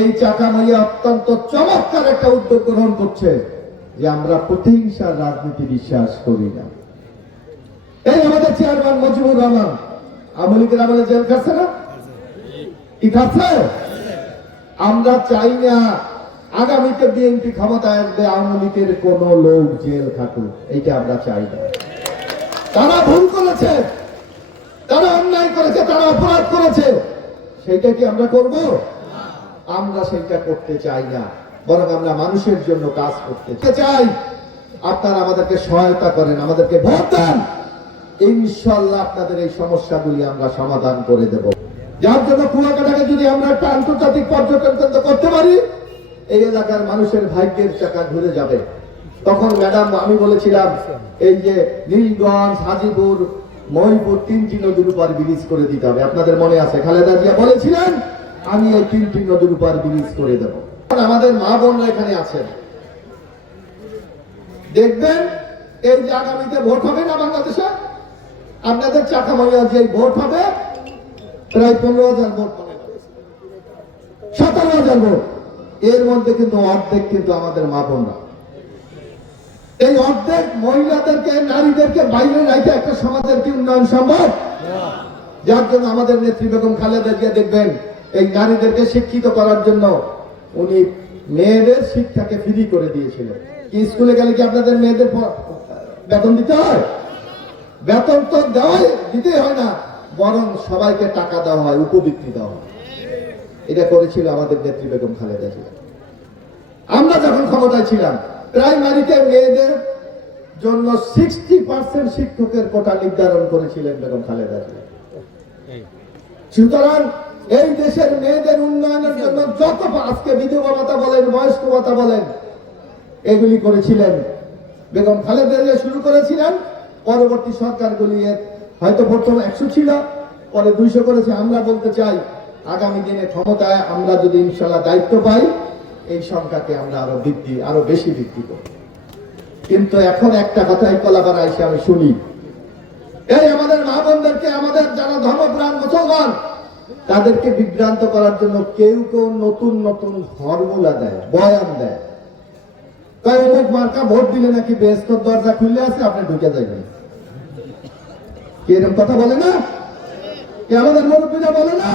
এই চাকামাইয়া অত্যন্ত চমৎকার একটা উদ্যোগ গ্রহণ করছে যে আমরা প্রতিহিংসার রাজনীতি বিশ্বাস করি না। এই আমাদের চেয়ারম্যান মুজিবুর রহমান, আওয়ামী লীগের আমলে জেল খাচ্ছে না? কি খাচ্ছে? আমরা চাই না আগামীতে বিএনপি ক্ষমতায় আসবে, আওয়ামী লীগের কোন লোক জেল খাটুক, এইটা আমরা চাই না। তারা ভুল করেছে, তারা অন্যায় করেছে, তারা অপরাধ করেছে, সেইটা কি আমরা করব? আমরা সেটা করতে চাই না, বরং আমরা মানুষের জন্য কাজ করতে চাই। আপনারা আমাদেরকে সহায়তা করেন, আমাদেরকে ভোট দেন। ইনশাল্লাহ আপনাদের এই সমস্যাগুলি আমরা সমাধান করে দেব। যার জন্য কুয়াকাটাকে যদি আমরা একটা আন্তর্জাতিক পর্যটন কেন্দ্র করতে পারি, এই এলাকার মানুষের ভাগ্যের চাকা ঘুরে যাবে। তখন ম্যাডাম, আমি বলেছিলাম, এই যে নীলগঞ্জ, হাজিপুর, মহিপুর তিনটি নদীর উপর ব্রিজ করে দিতে হবে। আপনাদের মনে আছে? খালেদা জিয়া বলেছিলেন আমি এই তিনটি নদীর উপর ব্রিজ করে দেব। আমাদের মা বোনরা এখানে আছেন। দেখবেন, এই যে আগামীতে ভোট হবে না বাংলাদেশে? আপনাদের চাকামাইয়া যে ভোট হবে, প্রায় পনেরো হাজার ভোট পাবে সতেরো হাজার ভোট। এর মধ্যে কিন্তু অর্ধেক কিন্তু আমাদের মা বোনরা। এই অর্ধেক মহিলাদেরকে, নারীদেরকে বাইরে রাখে একটা সমাজের কি উন্নয়ন সম্ভব? যার জন্য আমাদের নেত্রী বেগম খালেদা জিয়া দেখবেন এই নারীদেরকে শিক্ষিত করার জন্য উনি মেয়েদের শিক্ষাকে ফ্রি করে দিয়েছিলেন। স্কুলে গেলে কি আপনাদের মেয়েদের বেতন দিতে হয়? বেতন তো দেওয়াই দিতে হয় না, বরং সবাইকে টাকা দেওয়া হয়, উপবৃত্তি দেওয়া হয়। এটা করেছিল আমাদের নেত্রী বেগম খালেদা জিয়া। আমরা যখন ক্ষমতায় ছিলাম, প্রাইমারিতে মেয়েদের জন্য সিক্সটি পার্সেন্ট শিক্ষকের কোটা নির্ধারণ করেছিলেন বেগম খালেদা জিয়া। সুতরাং এই দেশের মেয়েদের উন্নয়নের জন্য যত আজকে বিধবা ভাতা বলেন, বয়স্ক ভাতা বলেন, এগুলি করেছিলেন। বেগম খালেদা শুরু করেছিলেন, পরবর্তী সরকারগুলি হয়তো প্রথম একশো ছিল, পরে দুইশো করেছে। আমরা বলতে চাই, আগামী দিনে ক্ষমতায় আমরা যদি ইনশাল্লাহ দায়িত্ব পাই, এই সংখ্যাকে আমরা আরও বৃদ্ধি, আরও বেশি বৃদ্ধি করব। কিন্তু এখন একটা কথাই কলাবার আইসে আমি শুনি, এই আমাদের মা বোনদেরকে, আমাদের যারা ধর্মপ্রাণ মুসলমান তাদেরকে বিভ্রান্ত করার জন্য কেউ কেউ নতুন নতুন ফর্মুলা দেয়, বয়ান দেয়। তাই অমুক মার্কা ভোট দিলে নাকি দরজা আছে, আপনি ঢুকে যাবেন কথা বলে না? কি আমাদের মুরব্বীরা বলে না?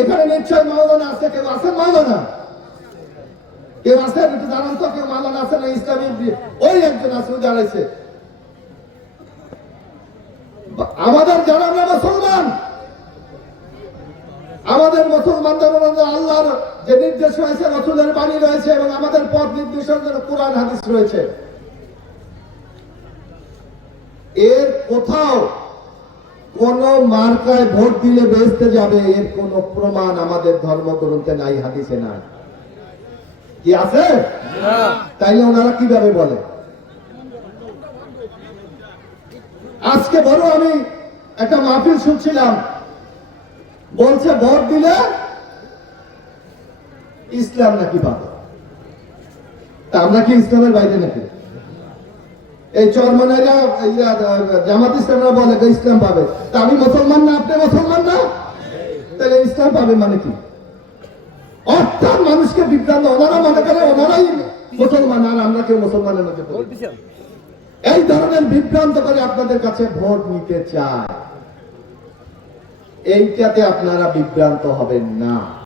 এখানে নিশ্চয় মাওলানা আছে, কেউ আছে মাওলানা? কেউ আছে জানান তো, কেউ মাওলানা আছে না? ইসলামী ওই একজন আছে দাঁড়াইছে। আমাদের মুসলমান আমাদের মুসলমানদের মধ্যে আল্লাহর যে নির্দেশ রয়েছে রসুলের বাণী রয়েছে এবং আমাদের পথ নির্দেশের জন্য কোরআন হাদিস রয়েছে। এর কোথাও কোন মার্কায় ভোট দিলে বেসতে যাবে এর কোন প্রমাণ আমাদের ধর্মগ্রন্থে নাই হাদিসে নাই। কি আছে? তাইলে ওনারা কীভাবে বলে? আজকে বড় আমি একটা মাহফিল শুনছিলাম বলছে ভোট দিলে ইসলাম নাকি পাবে তা আমরা কি ইসলামের বাইরে নাকি? এই চরমনাইরা জামাত ইসলামরা বলে ইসলাম পাবে। তা আমি মুসলমান না আপনি মুসলমান না? তাহলে ইসলাম পাবে মানে কি? অর্থাৎ মানুষকে বিভ্রান্ত ওনারা মনে করে ওনারাই মুসলমান আর আমরা কেউ মুসলমানের মধ্যে। এই ধরনের বিভ্রান্ত করে আপনাদের কাছে ভোট নিতে চায় এইটাতে আপনারা বিভ্রান্ত হবেন না।